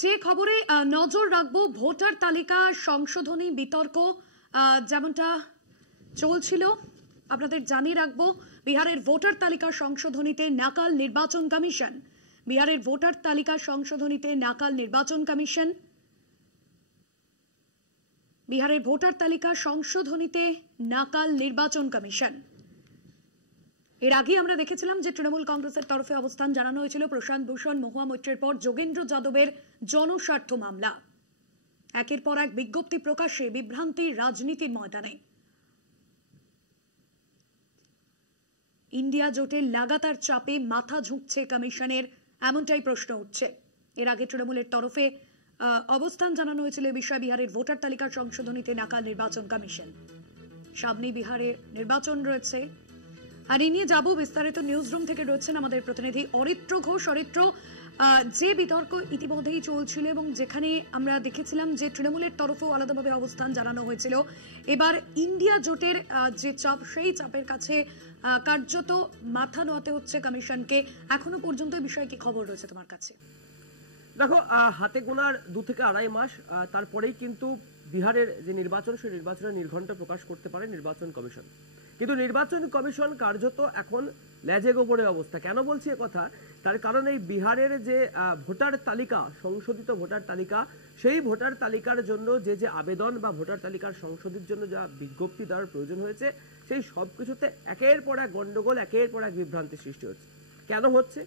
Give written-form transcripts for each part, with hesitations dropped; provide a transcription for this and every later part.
যে খবরে নজর রাখবো, ভোটার তালিকা সংশোধনী বিতর্ক যেমনটা চলছিল আপনাদের জানিয়ে রাখবো। বিহারের ভোটার তালিকা সংশোধনীতে নাকাল নির্বাচন কমিশন। বিহারের ভোটার তালিকা সংশোধনীতে নাকাল নির্বাচন কমিশন। বিহারের ভোটার তালিকা সংশোধনীতে নাকাল নির্বাচন কমিশন। এর আগে আমরা দেখেছিলাম যে তৃণমূল কংগ্রেসের তরফে অবস্থান জানানো হয়েছিল প্রশান্ত ভূষণ মহুয়া মৈত্রের পর যোগেন্দ্র যাদবের জনস্বার্থ মামলা। একের পর এক বিজ্ঞপ্তি প্রকাশে বিভ্রান্তির রাজনীতির ময়দানে ইন্ডিয়া জোটের লাগাতার চাপে মাথা ঝুঁকছে কমিশনের, এমনটাই প্রশ্ন উঠছে। এর আগে তৃণমূলের তরফে অবস্থান জানানো হয়েছিল এই বিষয়ে বিহারের ভোটার তালিকার সংশোধনীতে নাকাল নির্বাচন কমিশন। সামনে বিহারে নির্বাচন রয়েছে, আর এই নিয়ে যাবো বিস্তারিত। নিউজ রুম থেকে রয়েছেন আমাদের প্রতিনিধি অরিত্র ঘোষ। অরিত্র, যে বিতর্ক ইতিমধ্যেই চলছিল এবং যেখানে আমরা দেখেছিলাম যে তৃণমূলের তরফেও আলাদাভাবে অবস্থান জানানো হয়েছিল, এবার ইন্ডিয়া জোটের যে চাপ, সেই চাপের কাছে কার্যত মাথা নোয়াতে হচ্ছে কমিশনকে। এখনো পর্যন্ত এই বিষয়ে কি খবর রয়েছে তোমার কাছে? দেখো, হাতে গোনার 2 থেকে আড়াই মাস তারপরেই কিন্তু বিহারের যে নির্বাচন, সেই নির্বাচনের নির্ঘণ্ট প্রকাশ করতে পারে নির্বাচন কমিশন। কিন্তু নির্বাচন কমিশন কার্যত এখন লেজে গোবরে অবস্থা। কেন বলছি কথা? তার কারণ এই বিহারের যে ভোটার তালিকা, সংশোধিত ভোটার তালিকা, সেই ভোটার তালিকার জন্য যে আবেদন বা ভোটার তালিকার সংশোধনের জন্য যা বিজ্ঞপ্তি দেওয়ার প্রয়োজন হয়েছে, সেই সবকিছুতে একের পর এক গন্ডগোল, একের পর এক বিভ্রান্তি সৃষ্টি হচ্ছে। কেন হচ্ছে?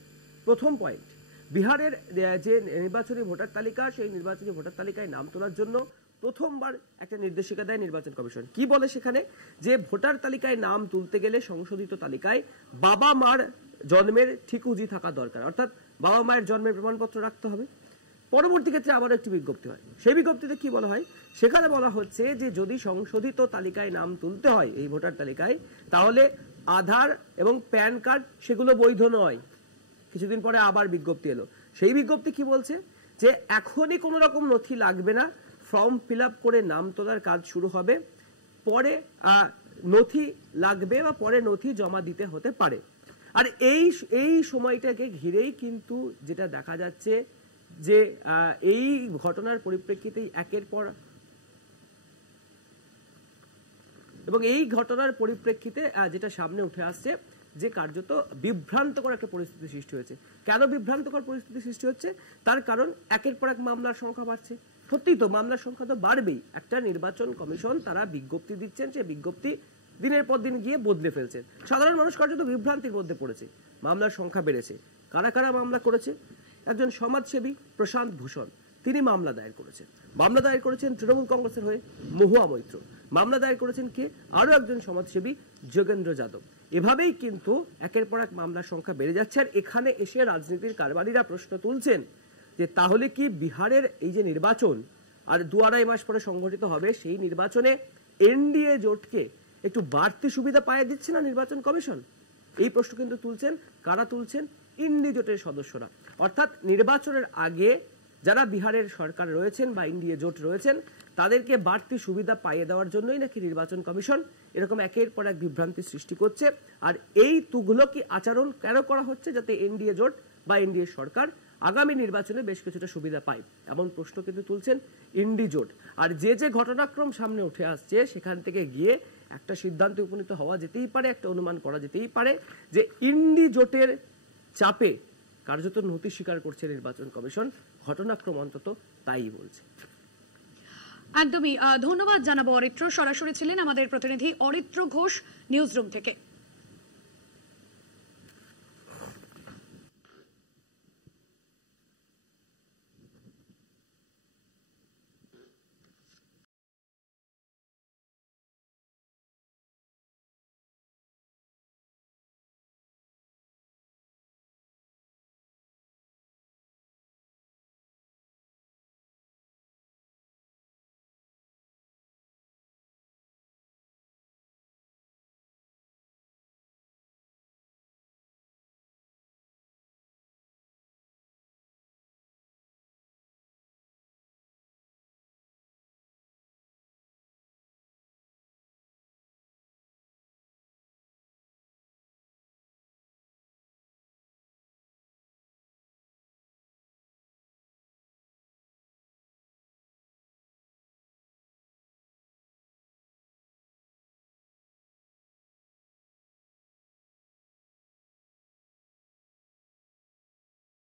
প্রথম পয়েন্ট, বিহারের যে নির্বাচনী ভোটার তালিকা, সেই নির্বাচনী ভোটার তালিকায় নাম তোলার জন্য প্রথমবার একটা নির্দেশিকা দেয় নির্বাচন কমিশন। কি বলে সেখানে? যে ভোটার তালিকায় নাম তুলতে গেলে সংশোধিত তালিকায় বাবা মার জন্মের ঠিকুজি থাকা দরকার, অর্থাৎ বাবা মায়ের জন্মের প্রমাণপত্র রাখতে হবে। পরবর্তী ক্ষেত্রে আবার একটি বিজ্ঞপ্তি হয়। সেই বিজ্ঞপ্তিতে কি বলা হয়? সেখানে বলা হচ্ছে যে যদি সংশোধিত তালিকায় নাম তুলতে হয় এই ভোটার তালিকায়, তাহলে আধার এবং প্যান কার্ড সেগুলো বৈধ নয়। কিছুদিন পরে আবার বিজ্ঞপ্তি এলো। সেই বিজ্ঞপ্তি কি বলছে? যে এখনই কোনো রকম নথি লাগবে না, ফর্ম ফিল আপ করে নাম তোলার কাজ শুরু হবে, পরে নথি লাগবে বা পরে নথি জমা দিতে হতে পারে। আর এই সময়টাকে ঘিরেই কিন্তু যেটা দেখা যাচ্ছে যে এই ঘটনার পরিপ্রেক্ষিতেই একের পর এবং এই ঘটনার পরিপ্রেক্ষিতে যেটা সামনে উঠে আসছে যে কার্যত বিভ্রান্তকর একটা পরিস্থিতি সৃষ্টি হয়েছে। কেন বিভ্রান্তকর পরিস্থিতি সৃষ্টি হচ্ছে? তার কারণ একের পর এক মামলার সংখ্যা বাড়ছে। সত্যিই তো মামলার সংখ্যা তো বাড়বেই। একটা নির্বাচন কমিশন তারা বিজ্ঞপ্তি দিচ্ছেন, সে বিজ্ঞপ্তি দিনের পর দিন গিয়ে বদলে ফেলছেন। সাধারণ মানুষ কার্যত বিভ্রান্তির মধ্যে পড়েছে। মামলার সংখ্যা বেড়েছে। কারা কারা মামলা করেছে? একজন সমাজসেবী প্রশান্ত ভূষণ, তিনি মামলা দায়ের করেছেন। মামলা দায়ের করেছেন তৃণমূল কংগ্রেসের হয়ে মহুয়া মৈত্র। মামলা দায়ের করেছেন কে? আরো একজন সমাজসেবী যোগেন্দ্র যাদব। এভাবেই কিন্তু একের পর এক মামলার সংখ্যা বেড়ে যাচ্ছে। আর এখানে এসে রাজনীতির কারবারিরা প্রশ্ন তুলছেন যে তাহলে কি বিহারের এই যে নির্বাচন আর 2-2.5 মাস পরে সংগঠিত হবে, সেই নির্বাচনে এনডিএ জোটকে একটু বাড়তি সুবিধা পাইয়ে দিচ্ছে না নির্বাচন কমিশন? এই প্রশ্ন কিন্তু তুলছেন। কারা তুলছেন? ইন্ডি জোটের সদস্যরা। অর্থাৎ নির্বাচনের আগে যারা বিহারের সরকার রয়েছেন বা ইন্ডিয়া জোট রয়েছেন, তাদেরকে বাড়তি সুবিধা পাইয়ে দেওয়ার জন্যই নাকি নির্বাচন কমিশন এরকম একের পর এক বিভ্রান্তি সৃষ্টি করছে। আর এই তুগলকি আচরণ কেন করা হচ্ছে? যাতে এনডিএ জোট বা এনডিএ সরকার আগামী নির্বাচনে বেশ কিছুটা সুবিধা পায়, এমন প্রশ্ন কিন্তু তুলছেন ইন্ডি জোট। আর যে ঘটনাক্রম সামনে উঠে আসছে, সেখান থেকে গিয়ে একটা সিদ্ধান্তে উপনীত হওয়া যেতেই পারে, একটা অনুমান করা যেতেই পারে যে ইন্ডি জোটের চাপে কার্যত নথি স্বীকার করছে নির্বাচন কমিশন। ঘটনাক্রম অন্তত তাই বলছে। একদমই ধন্যবাদ জানাবো অরিত্র। সরাসরি ছিলেন আমাদের প্রতিনিধি অরিত্র ঘোষ নিউজ রুম থেকে।